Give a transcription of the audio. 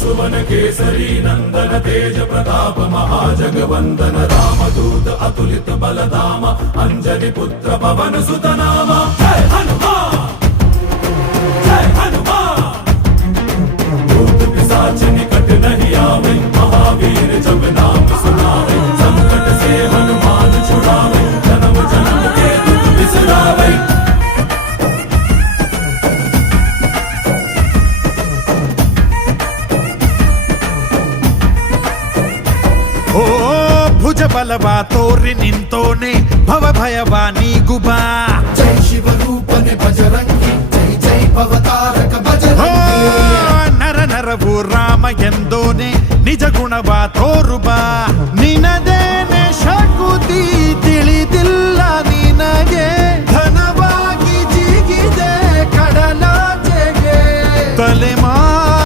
सुवन केसरी नंदन तेज प्रताप महाजगवंदन रामदूत अतुलित बलधाम अंजनी पुत्र पवन सुत नाम जय हनुमान जय हनुमान भूत पिशाच निकट नहीं आवे महावीर जब नाम सुनावे संकट से हनुमान छुड़ावे जन्म जन्म के दुख बिसरावे ಓ ಭುಜ ಬಲವಾ ತೋರಿ ನಿಂತೋನೆ ಭವ ಭಯವಾ ನೀಗುಬಾ ಜೈ ಶಿವರೂಪನೆ ಬಜರಂಗಿ ಜೈ ಜೈ ಭವತಾರಕ ಬಜರಂಗಿ ನರ ನರವು ರಾಮ ಎಂದೋನೆ ನಿಜ ಗುಣವಾ ತೋರುಬಾ ನಿನ